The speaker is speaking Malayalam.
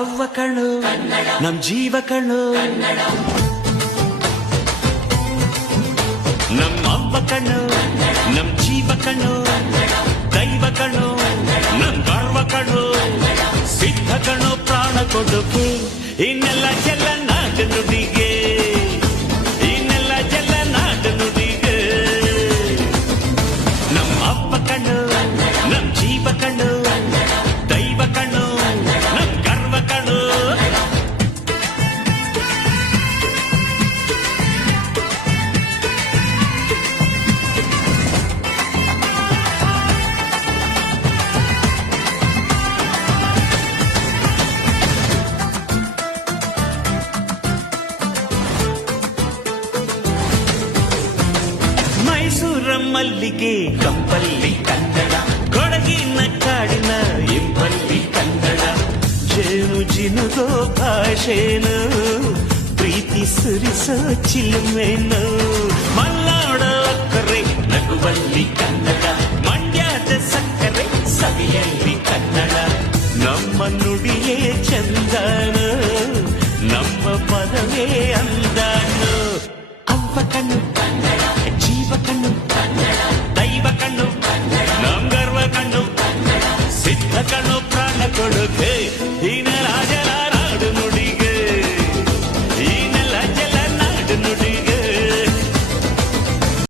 ಅವ್ವ ಕಣು ನಮ್ ಜೀವಕಣು ನಮ್ ಅವ್ವ ಕಣ್ಣು ನಮ್ ಜೀವಕನು ದೈವಗಳು ನಮ್ ಗರ್ವಕು ಸಿದ್ಧ ಕಣು ಪ್ರಾಣ ಕೊಡುಕು ಇನ್ನೆಲ್ಲ ಎಲ್ಲ മല്ലികെ കമ്പല്ലി കന്നഡ കൊടകി നക്കാടിന ഇമ്പല്ലി കന്നഡ ജനു ജിനു ഗോ ഭാഷേന പ്രീതി സുരി സച്ചിലും മല്ലാട അക്കറെ നകുവല്ലി കന്നഡ മണ്ടാത്ത സക്കറെ സവിയല്ലി കന്നഡ നമ്മ നുടിയേ ചന്ദനോ